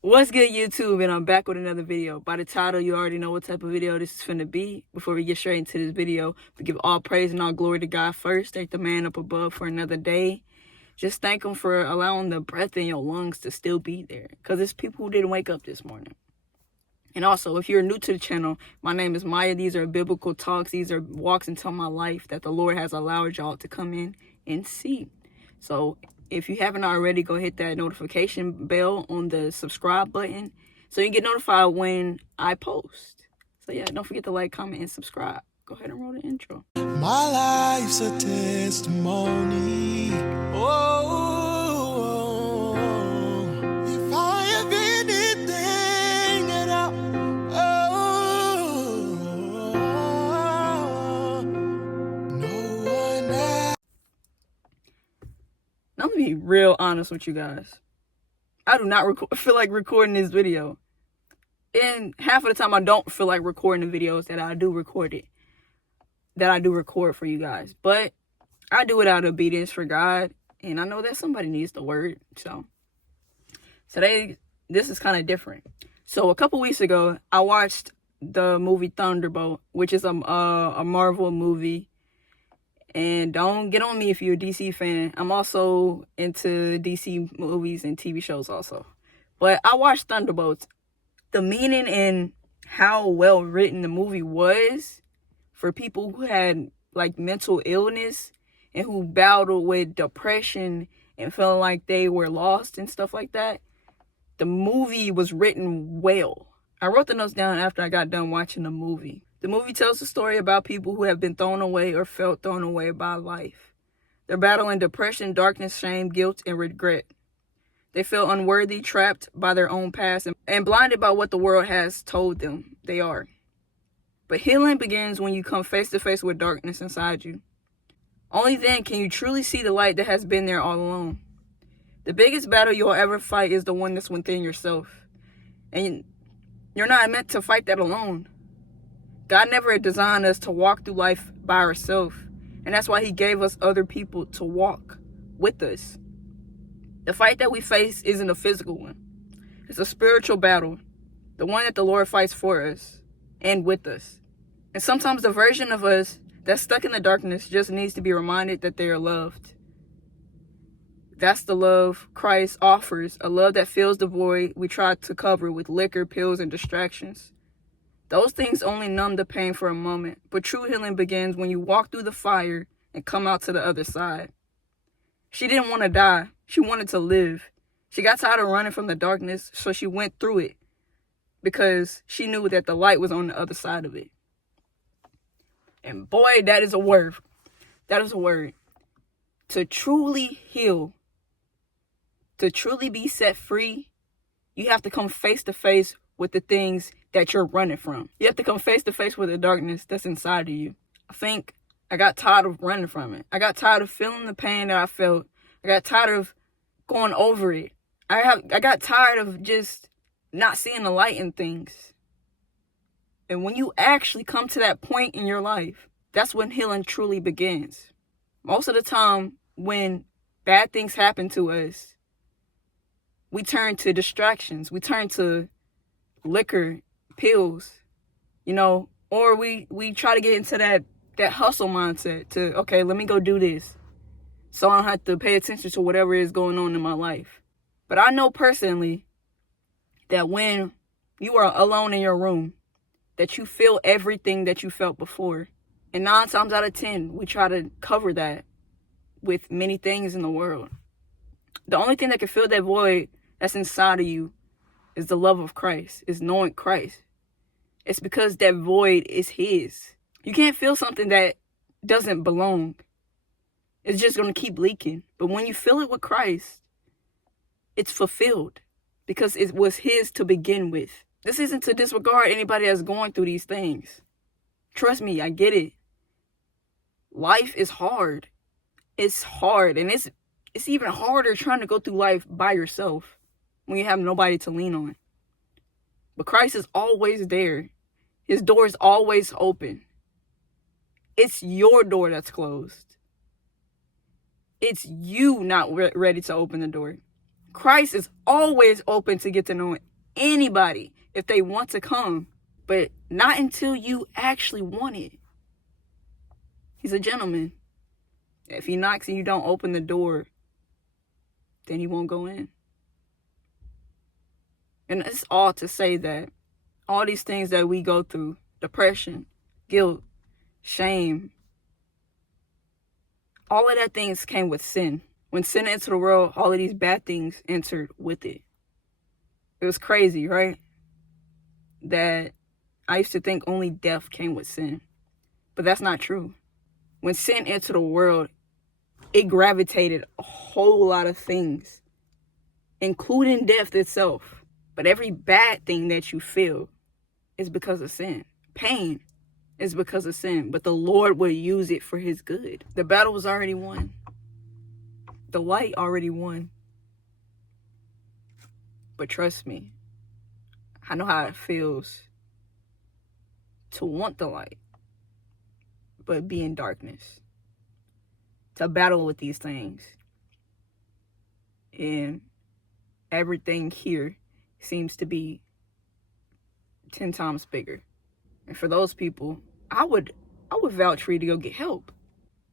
What's good, YouTube? And I'm back with another video. By the title, you already know what type of video this is finna be. Before we get straight into this video, we give all praise and all glory to God first. Thank the man up above for another day. Just thank him for allowing the breath in your lungs to still be there, because it's people who didn't wake up this morning. And also, if you're new to the channel, my name is Maya. These are biblical talks. These are walks into my life that the Lord has allowed y'all to come in and see. So if you haven't already, go hit that notification bell on the subscribe button so you get notified when I post. So yeah, don't forget to like, comment, and subscribe. Go ahead and roll the intro. My life's a testimony. Oh, if I have anything at all, no one else. Now let me be real honest with you guys. I do not feel like recording this video. And half of the time I don't feel like recording the videos that I do record for you guys. But I do it out of obedience for God. And I know that somebody needs the word. So today, this is kind of different. So a couple weeks ago, I watched the movie Thunderbolt, which is a Marvel movie. And don't get on me if you're a DC fan. I'm also into DC movies and TV shows also. But I watched Thunderbolts. The meaning and how well written the movie was for people who had like mental illness and who battled with depression and feeling like they were lost and stuff like that. The movie was written well. I wrote the notes down after I got done watching the movie. The movie tells a story about people who have been thrown away or felt thrown away by life. They're battling depression, darkness, shame, guilt, and regret. They feel unworthy, trapped by their own past, and blinded by what the world has told them they are. But healing begins when you come face to face with darkness inside you. Only then can you truly see the light that has been there all along. The biggest battle you'll ever fight is the one that's within yourself. And you're not meant to fight that alone. God never designed us to walk through life by ourselves. And that's why he gave us other people to walk with us. The fight that we face isn't a physical one. It's a spiritual battle. The one that the Lord fights for us and with us. And sometimes the version of us that's stuck in the darkness just needs to be reminded that they are loved. That's the love Christ offers, a love that fills the void we try to cover with liquor, pills, and distractions. Those things only numb the pain for a moment, but true healing begins when you walk through the fire and come out to the other side. She didn't want to die. She wanted to live. She got tired of running from the darkness, so she went through it because she knew that the light was on the other side of it. And boy, that is a word. That is a word. To truly heal, to truly be set free, you have to come face to face with the things that you're running from. You have to come face to face with the darkness that's inside of you. I think I got tired of running from it. I got tired of feeling the pain that I felt. I got tired of going over it. I got tired of just not seeing the light in things. And when you actually come to that point in your life, that's when healing truly begins. Most of the time, when bad things happen to us, we turn to distractions. We turn to liquor, pills, or we try to get into that hustle mindset to, okay, let me go do this so I don't have to pay attention to whatever is going on in my life. But I know personally that when you are alone in your room, that you feel everything that you felt before. And 9 times out of 10, we try to cover that with many things in the world. The only thing that can fill that void that's inside of you is the love of Christ, is knowing Christ. It's because that void is his. You can't feel something that doesn't belong. It's just going to keep leaking. But when you fill it with Christ, it's fulfilled because it was his to begin with. This isn't to disregard anybody that's going through these things. Trust me, I get it. Life is hard. It's hard. And it's even harder trying to go through life by yourself when you have nobody to lean on. But Christ is always there. His door is always open. It's your door that's closed. It's you not ready to open the door. Christ is always open to get to know anybody if they want to come, but not until you actually want it. He's a gentleman. If he knocks and you don't open the door, then he won't go in. And it's all to say that all these things that we go through, depression, guilt, shame, all of that things came with sin. When sin entered the world, all of these bad things entered with it. It was crazy, right? That I used to think only death came with sin. But that's not true. When sin entered the world, it gravitated a whole lot of things, including death itself. But every bad thing that you feel is because of sin. Pain is because of sin. But the Lord will use it for his good. The battle was already won. The light already won. But trust me, I know how it feels to want the light, but be in darkness. To battle with these things. And everything here seems to be 10 times bigger. And for those people, I would vouch for you to go get help.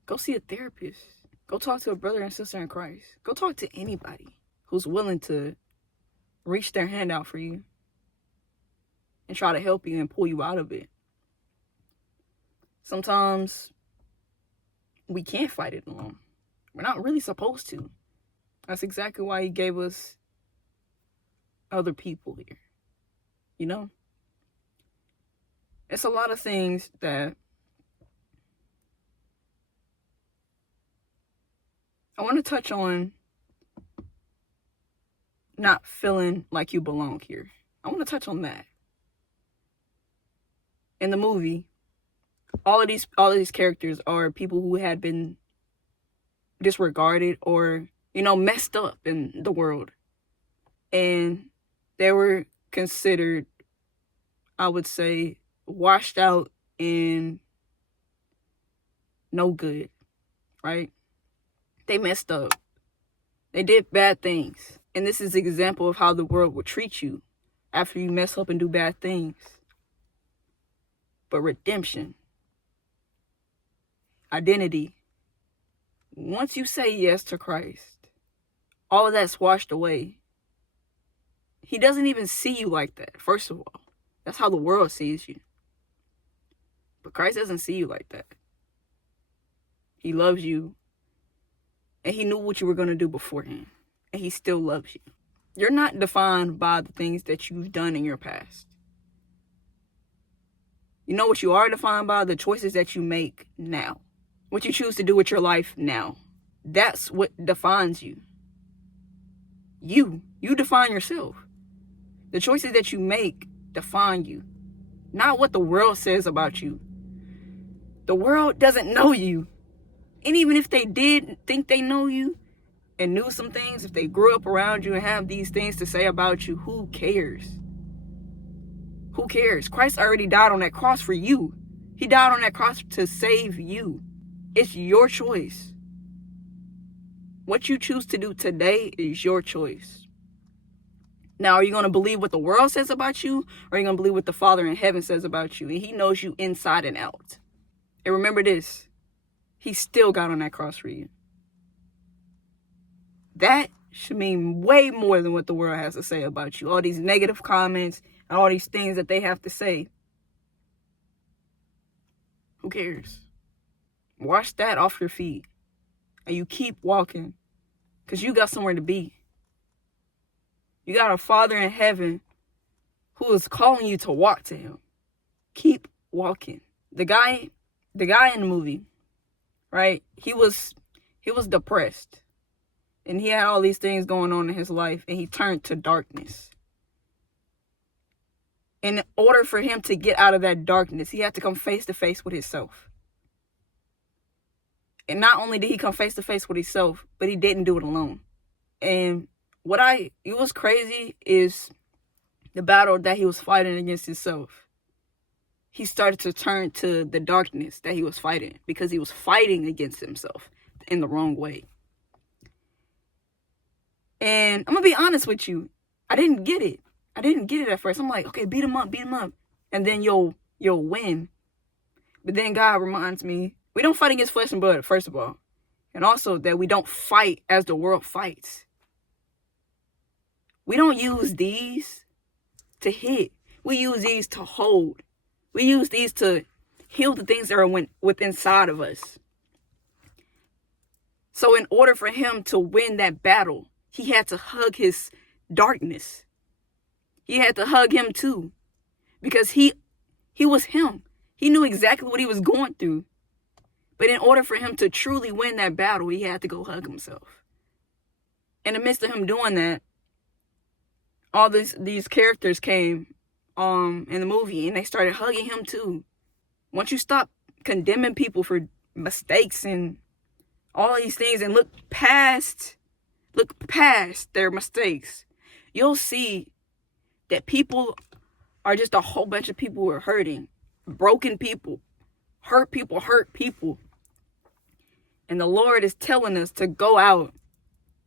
Go see a therapist. Go talk to a brother and sister in Christ. Go talk to anybody who's willing to reach their hand out for you and try to help you and pull you out of it. Sometimes we can't fight it alone. We're not really supposed to. That's exactly why he gave us other people here. You know? It's a lot of things that I want to touch on. Not feeling like you belong here. I want to touch on that. In the movie, all of these characters are people who had been disregarded or, messed up in the world. And they were considered, I would say, washed out and no good, right? They messed up. They did bad things. And this is an example of how the world will treat you after you mess up and do bad things. But redemption, identity, once you say yes to Christ, all of that's washed away. He doesn't even see you like that, first of all. That's how the world sees you. But Christ doesn't see you like that. He loves you. And he knew what you were going to do beforehand. And he still loves you. You're not defined by the things that you've done in your past. You know what you are defined by? The choices that you make now. What you choose to do with your life now. That's what defines you. You define yourself. The choices that you make define you. Not what the world says about you. The world doesn't know you. And even if they did think they know you and knew some things, if they grew up around you and have these things to say about you, who cares? Who cares? Christ already died on that cross for you. He died on that cross to save you. It's your choice. What you choose to do today is your choice. Now, are you going to believe what the world says about you? Or are you going to believe what the Father in heaven says about you? And he knows you inside and out. And remember this. He still got on that cross for you. That should mean way more than what the world has to say about you. All these negative comments, and all these things that they have to say. Who cares? Wash that off your feet. And you keep walking. Because you got somewhere to be. You got a Father in heaven who is calling you to walk to him. Keep walking. The guy in the movie, right? He was depressed. And he had all these things going on in his life. And he turned to darkness. In order for him to get out of that darkness, he had to come face to face with himself. And not only did he come face to face with himself, but he didn't do it alone. And it was crazy is the battle that he was fighting against himself. He started to turn to the darkness that he was fighting because he was fighting against himself in the wrong way. And I'm gonna be honest with you, I didn't get it. I didn't get it at first. I'm like, okay, beat him up, and then you'll win. But then God reminds me, we don't fight against flesh and blood, first of all, and also that we don't fight as the world fights. We don't use these to hit. We use these to hold. We use these to heal the things that are within inside of us. So in order for him to win that battle, he had to hug his darkness. He had to hug him too. Because he was him. He knew exactly what he was going through. But in order for him to truly win that battle, he had to go hug himself. In the midst of him doing that, all these characters came in the movie and they started hugging him too. Once you stop condemning people for mistakes and all these things and look past their mistakes, you'll see that people are just a whole bunch of people who are hurting. Broken people. Hurt people. And the Lord is telling us to go out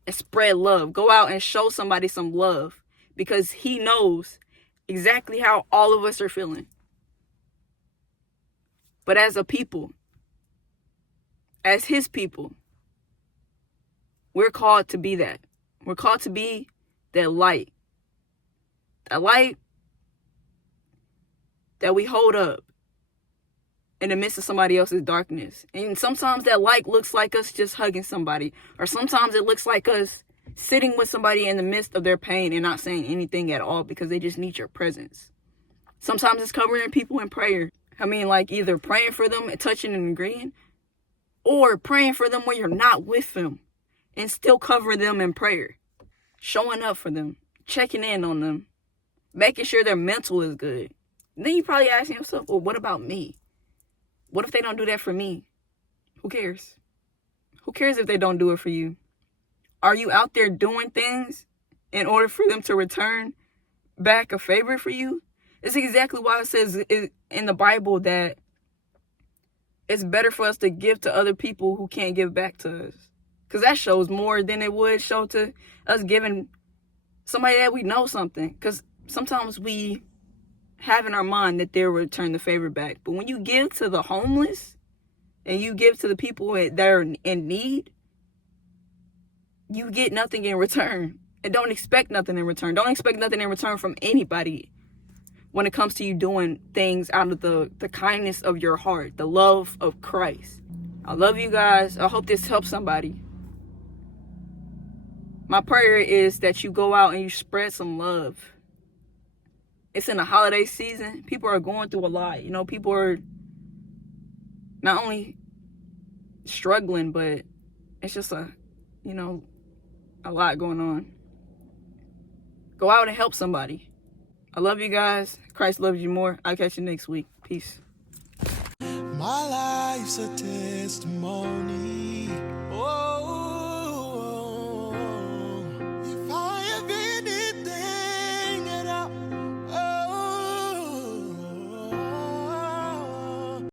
and spread love. Go out and show somebody some love. Because he knows exactly how all of us are feeling. But as a people, as his people, we're called to be that. We're called to be that light. That light that we hold up in the midst of somebody else's darkness. And sometimes that light looks like us just hugging somebody. Or sometimes it looks like us sitting with somebody in the midst of their pain and not saying anything at all because they just need your presence. Sometimes it's covering people in prayer. I mean, like either praying for them and touching and agreeing, or praying for them when you're not with them and still covering them in prayer. Showing up for them, checking in on them, making sure their mental is good. And then you probably asking yourself, well, what about me? What if they don't do that for me? Who cares? Who cares if they don't do it for you? Are you out there doing things in order for them to return back a favor for you? It's exactly why it says in the Bible that it's better for us to give to other people who can't give back to us. Because that shows more than it would show to us giving somebody that we know something. Because sometimes we have in our mind that they'll return the favor back. But when you give to the homeless and you give to the people that are in need, you get nothing in return. And don't expect nothing in return. Don't expect nothing in return from anybody when it comes to you doing things out of the kindness of your heart, the love of Christ. I love you guys. I hope this helps somebody. My prayer is that you go out and you spread some love. It's in the holiday season. People are going through a lot. You know, people are not only struggling, but it's just a lot going on. Go out and help somebody. I love you guys. Christ loves you more. I'll catch you next week. Peace. My life's a testimony.